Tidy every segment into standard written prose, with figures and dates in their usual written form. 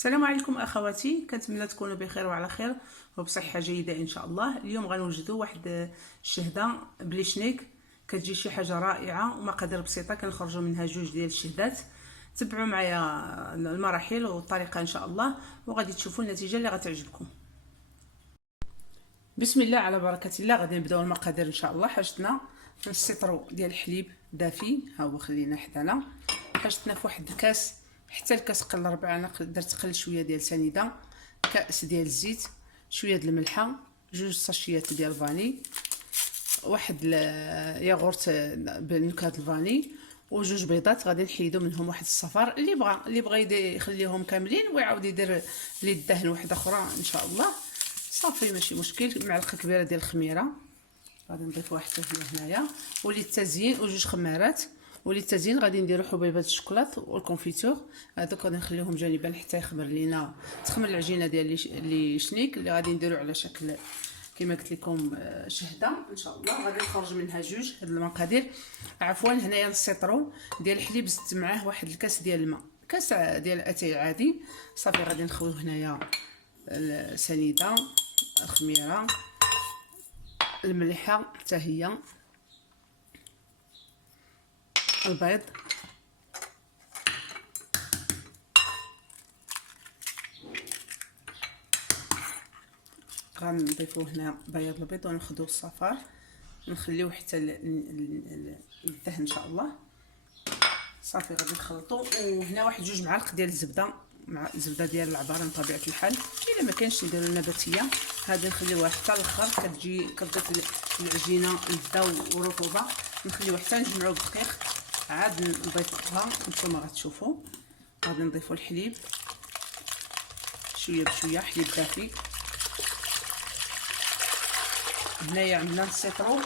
السلام عليكم اخواتي، كنتمنى تكونوا بخير وعلى خير وبصحه جيده ان شاء الله. اليوم غنوجدوا واحد الشهده بلي شنيك، كتجي شي حاجه رائعه ومقادير بسيطه كنخرجوا منها جوج ديال الشهدات. تبعوا معايا المراحل والطريقه ان شاء الله وغادي تشوفوا النتيجه اللي غتعجبكم. بسم الله على بركه الله. غادي نبداو المقادير ان شاء الله. حاجتنا السيترو ديال الحليب دافي، ها هو خلينا حدانا. حاجتنا في واحد الكاس، حتى الكاس قل ربع، انا درت قل شويه ديال سنيده، كاس ديال الزيت، شويه د الملحه، جوج ساشيات ديال الفاني، واحد ياغورت بنكهه الفاني، وجوج بيضات غادي نحيدو منهم واحد الصفار. اللي بغى يخليهم كاملين ويعاود يدير اللي دهن واحده اخرى ان شاء الله صافي ماشي مشكل. معلقه كبيره ديال الخميره غادي نضيفوها حتى هي هنايا، وللتزيين وجوج خمارات. وللتزيين غادي نديرو حبيبات الشوكولات والكونفيتور، هذوك غادي نخليهم جانبا حتى يخمر لينا، تخمر العجينه ديال اللي شنيك اللي غادي نديرو على شكل كما قلت لكم شهده ان شاء الله. غادي نخرج منها جوج هاد المقادير. عفوا، هنايا السيترون ديال الحليب زدت معاه واحد الكاس ديال الماء، كاس ديال اتاي عادي صافي. غادي نخويو هنايا السنيده، الخميره، الملحه حتى هي، البيض، غنضيفو هنا بياض البيض وناخدو الصفار نخليوه حتى الدهن ان شاء الله صافي. غادي نخلطو، وهنا واحد جوج معالق ديال الزبده، مع الزبده ديال العباره بطبيعه الحال، الا ما كانش نديرو النباتيه. هذه نخليوها حتى الاخر، كتضيف العجينه لذه ورطوبه. نخليوها حتى نجمعو بالدقيق، عاد نضيفوها نتوما غتشوفوا. غادي نضيفو الحليب شويه بشويه، حليب دافي. هنايا عندنا السيترو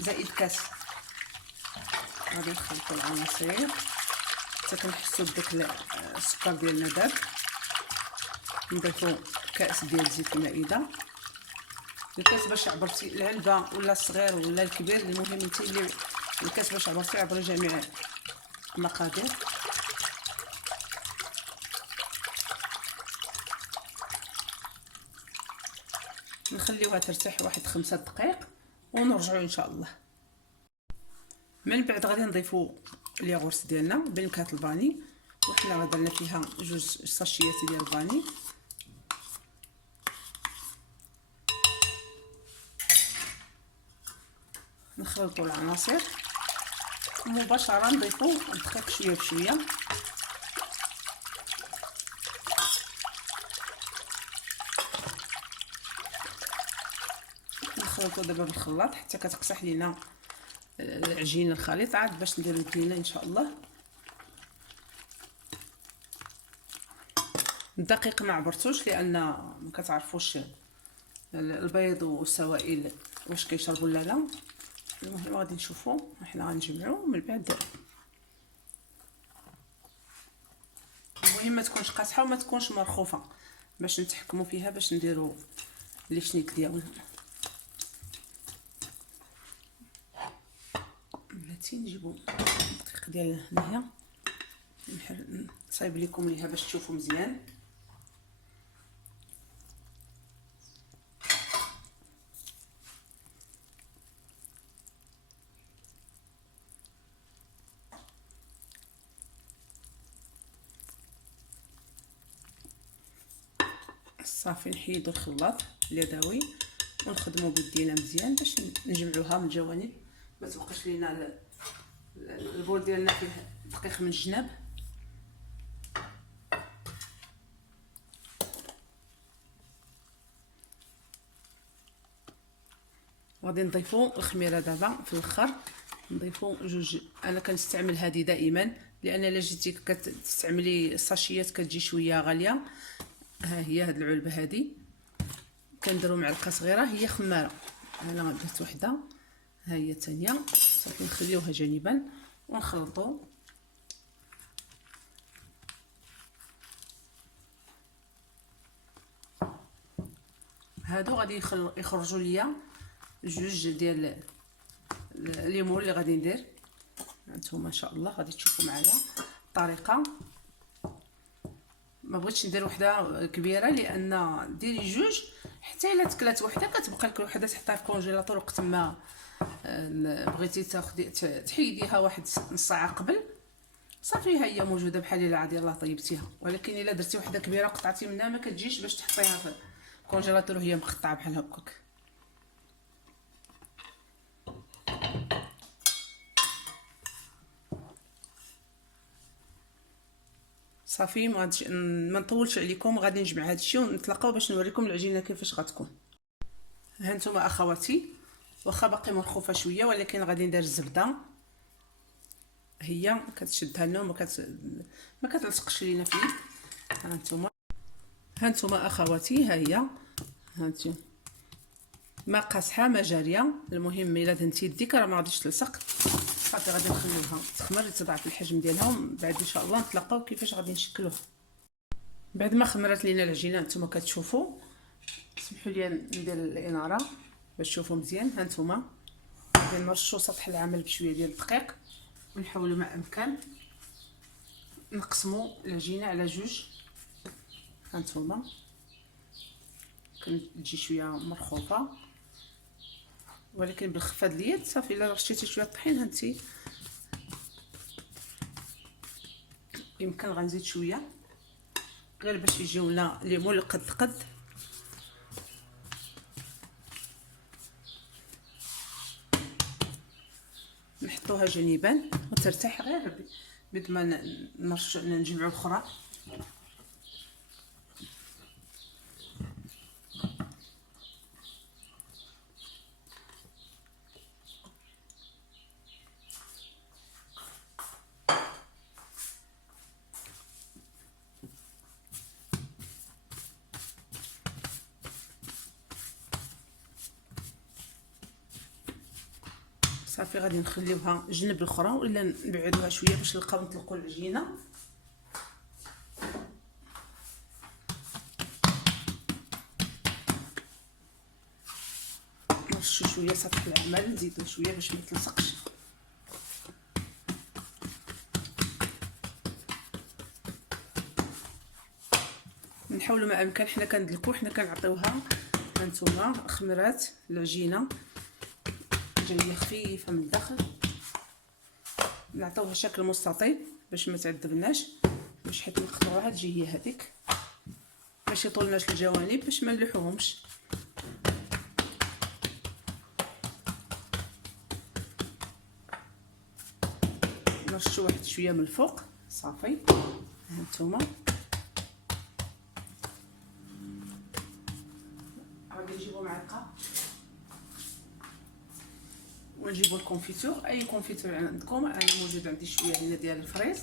زائد كاس. غادي نخلطو العناصر حتى كنحسو بداك السكر ديالنا داب. نضيفو كاس ديال زيت المائده، الكاس باش عبرتي العلبه ولا الصغير ولا الكبير، المهم انت اللي الكاس باش عبرتي عبري جميع المقادير. نخليوها ترتاح واحد 5 دقائق ونرجعوا ان شاء الله. من بعد غادي نضيفوا الياغورت ديالنا بنكهه الفاني، وحنا راه درنا فيها جوج ساشيات ديال الفاني. نخلطوا العناصر مباشره، نضيفوا الدقيق شويه بشويه. نخلطوا دابا بالخلاط حتى كتقصح لينا العجينه الخليط، عاد باش نديرو الدينه ان شاء الله. الدقيق ما عبرتوش لان ما كتعرفوش البيض والسوائل واش كيشربوا ولا لا. المهم غادي نشوفوا، حنا غنجمعوا من بعد. المهم ما تكونش قاصحه وما تكونش مرخوفه باش نتحكموا فيها، باش نديروا لي شنيك ديالنا. بلاتي نجيبوا الدقيق ديال هنايا، نصايب لكم ليها باش تشوفوا مزيان. صافي نحيدو الخلاط اليدوي ونخدمو بيدينا مزيان باش نجمعوها من الجوانب، ما تبقاش لينا البول ديالنا فيه دقيق من الجناب. غادي نضيفو الخميره دابا في الاخر. نضيفو جوج، انا كنستعمل هذه دائما لان الا جيتي كتستعملي الساشيات كتجي شويه غاليه. ها هي هاد العلبه هذه كنديروا معلقه صغيره، هي خماره. انا درت وحده، ها هي الثانيه. صافي نخليوها جانبا ونخلطوا. هادو غادي يخرجوا ليا جوج ديال الليمون اللي غادي ندير. هانتوما ان شاء الله غادي تشوفوا معايا الطريقه. ما بغيتش ندير وحده كبيره لان ديري جوج حتى الا تكلات وحده كتبقى لك وحده تحطها في كونجيلاتور وقت ما بغيتي تاخدي تحيديها واحد نص ساعه قبل صافي ها هي موجوده بحال الا عادي يلاه طيبتيها. ولكن الا درتي وحده كبيره قطعتي منها ما كتجيش باش تحطيها في الكونجيلاتور وهي مقطعه بحال هكاك. صافي ما نطولش عليكم، غادي نجمع هذا الشيء ونتلاقاو باش نوريكم العجينه كيفاش غتكون. ها نتوما اخواتي واخا باقي مرخوفه شويه ولكن غادي ندير الزبده، هي كتشدها لنا ما كتلصقش لينا في اليد. ها نتوما اخواتي ها هي، ها انتم ما قاصحه ما جاريه، المهم الا دهنتي يديك راه ما غاديش تلصق. صافي غادي نخليوها تخمر تضاعف الحجم ديالها ومن بعد ان شاء الله نتلاقاو كيفاش غادي نشكلوها. بعد ما خمرت لينا العجينه نتوما كتشوفوا، سمحوا لي ندير الاناره باش تشوفوا مزيان. ها نتوما غادي نرشوا سطح العمل بشويه ديال الدقيق ونحاولوا ما امكن نقسموا العجينه على جوج. ها نتوما كتجي شويه مرخوفه ولكن بالخفه ديال اليد. صافي الا رشيتي شويه الطحين هانتي يمكن غنزيد شويه غير باش يجيونا ليمون قد نحطوها جانبا وترتاح غير بد ما نجمعوا الاخرى. صافي غادي نخليوها جنب الاخرى ولا نبعدوها شويه باش نلقاو نطلقوا العجينه. نرشوا شويه سطح العمل نزيدو شويه باش ما تلصقش. نحاولوا ما امكن حنا كندلكوا حنا كنعطيوها. هانتوما خمرات العجينه جايه خفيفه من الداخل، نعطيوها شكل مستطيل باش ما تعذبناش، باش حيت نقطعوها تجي هي هذيك باش يطولناش الجوانب باش ما نلوحوهمش. نرشوا واحد شويه من الفوق. صافي هانتوما غادي نجيبو معلقه ونجيبو الكونفيتور، اي كونفيتور عندكم. انا موجود عندي شويه هنا ديال الفريز.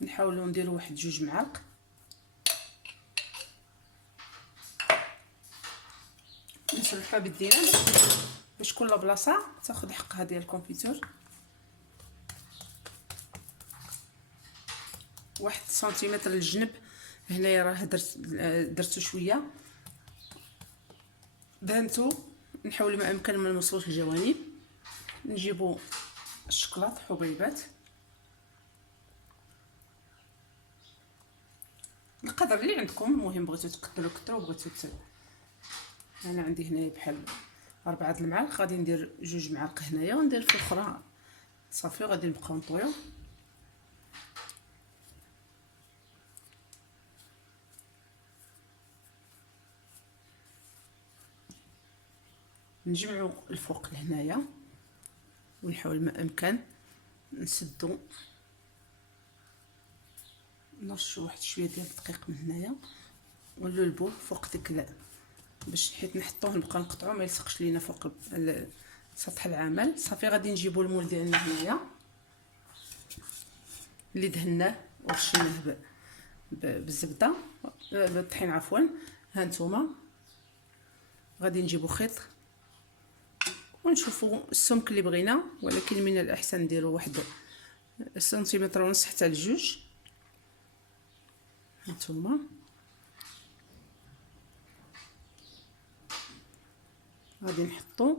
نحاولوا نديروا واحد جوج معالق نسرحوها بالدينا باش كل بلاصه تاخذ حقها ديال الكونفيتور. واحد سنتيمتر للجنب هنايا راه درتو شويه دهنتو. نحاول ما امكن ما نوصلوش الجوانب. نجيبو الشكلاط حبيبات القدر اللي عندكم، المهم بغيتو تكثروا كثروا بغيتو انا عندي هنايا بحال 4 المعالق، غادي ندير 2 معالق هنايا وندير في الاخرى. صافي غادي نبقاو نطويو. نجمعوا الفوق لهنايا ونحاول ما امكن نسدو. نرشوا واحد شويه ديال الدقيق من هنايا ونلبوه فوق ديك باش حيت نحطوه نبقى نقطعوه ما يلصقش لينا فوق سطح العمل. صافي غادي نجيبوا المول ديالنا هنايا اللي دهناه ورشيناه بالزبده بالطحين عفوا. ها نتوما غادي نجيبوا خيط ونشوفوا السمك اللي بغينا، ولكن من الاحسن نديروا واحد سنتيمتر ونص حتى لجوج. هانتوما غادي نحطو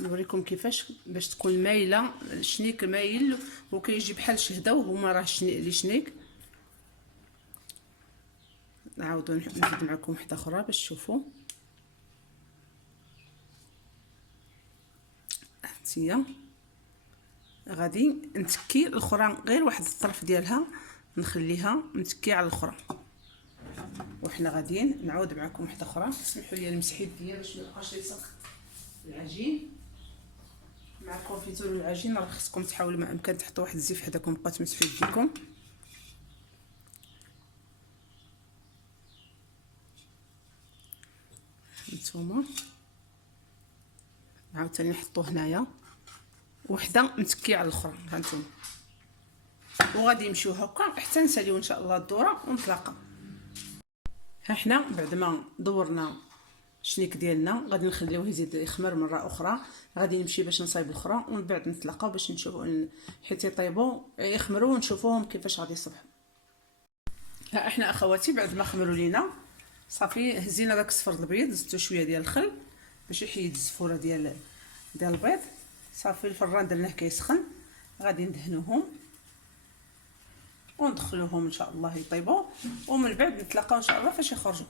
نوريكم كيفاش باش تكون مايله. الشنيك مايل وكيجي بحال الشهده وهما راه لي شنيك. نعاودو نزيد معكم وحده اخرى باش تشوفوا. هانتيا غادي نتكي الاخرى غير واحد الطرف ديالها نخليها متكيه على الاخرى، وحنا غاديين نعاود معكم وحده اخرى. سمحوا لي نمسح يديا باش ما يبقاش يلصق العجين مع الكونفيتور والعجين. راه خصكم تحاولوا ما امكن تحطوا واحد الزيت حداكم بقاو تمسحوا يديكم. نتوما عاوتاني نحطوه هنايا وحده متكيه على الاخرى. هانتوما وغادي نمشيو هكا حتى نساليو ان شاء الله الدوره ونتلاقاو. ها حنا بعد ما دورنا الشنيك ديالنا غادي نخليوه يزيد يخمر مره اخرى. غادي نمشي باش نصايب الاخرى ومن بعد نتلاقاو باش نشوفوا حيت يطيبوا يخمروا ونشوفوهم كيفاش غادي يصبحوا. ها احنا اخواتي بعد ما خمروا لينا صافي هزينا داك الصفر الابيض، زدتو شويه ديال الخل باش يحيد الزفوره ديال البيض. صافي الفران درناه كيسخن، غادي ندهنوهم وندخلوهم ان شاء الله يطيبوا ومن بعد نتلاقاو ان شاء الله فاش يخرجوا.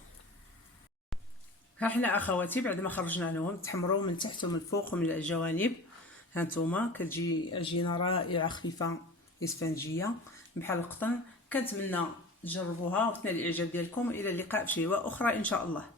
ها حنا اخواتي بعد ما خرجنا لهم تحمروا من تحت ومن الفوق ومن الجوانب. هانتوما كتجي عجينه رائعه خفيفه اسفنجيه بحال القطن. كنتمنى تجربوها وتنال الاعجاب ديالكم. الى اللقاء في شيء اخرى ان شاء الله.